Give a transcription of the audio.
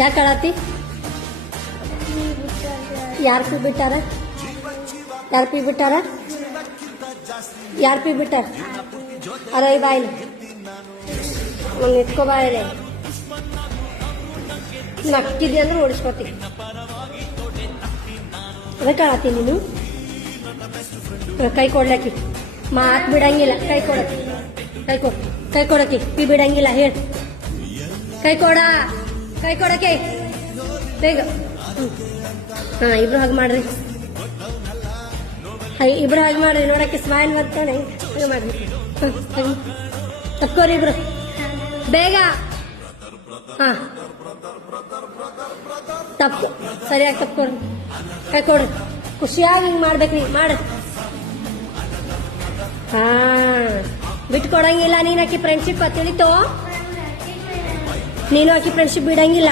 ಯಾಕೆ ಅಳತಿ? ಯಾರು ಪಿ ಬಿಟ್ಟಾರ? ಯಾರು ಪಿ ಬಿಟ್ಟಾರ? ಯಾರು ಪಿ ಬಿಟ್ಟಾರ? ಅರೆ ಬಾಯಿಲಿ ನಿತ್ಕೋ ಬಾಯಿಲೆ ನಕ್ಕಿದ್ಯ ಅಂದ್ರೆ ಓಡಿಸ್ಕೊತಿ. ಅದಕ್ಕೆ ಅಳತಿ ನೀನು. ಕೈ ಕೊಡ್ಲಕ್ಕಿ ಮಾತು ಬಿಡಂಗಿಲ್ಲ. ಕೈ ಕೊಡಕ್ಕಿ ಕೈ ಕೊಡಕ್ಕಿ ಪಿ ಬಿಡಂಗಿಲ್ಲ. ಹೇಳಿ ಕೈ ಕೊಡಕ್ಕೆ ಬೇಗ. ಹಾಂ ಇಬ್ರು ಹಾಗೆ ಮಾಡ್ರಿ. ಇಬ್ರು ಹಾಗೆ ಮಾಡ್ರಿ. ನೋಡಕ್ಕೆ ಸ್ಮೈಲ್ ಬರ್ತಾನೆ. ಹಾಗೆ ಮಾಡ್ರಿ. ತಕ್ಕೋರಿ ಇಬ್ರು ಬೇಗ. ಹಾಂ ತಪ್ಪು ಸರಿಯಾಗಿ ತಪ್ಕೋರಿ. ಕೈ ಕೊಡ್ರಿ. ಖುಷಿಯಾಗಿ ಹಿಂಗೆ ಮಾಡ್ಬೇಕ್ರಿ. ಮಾಡಿ. ಹಾಂ ಬಿಟ್ಟು ಕೊಡಂಗಿಲ್ಲ. ನೀನು ಆಕಿ ಫ್ರೆಂಡ್ಶಿಪ್ ತಿಳಿತೋ? ನೀನು ಆಕಿ ಫ್ರೆಂಡ್ಶಿಪ್ ಬಿಡಂಗಿಲ್ಲ.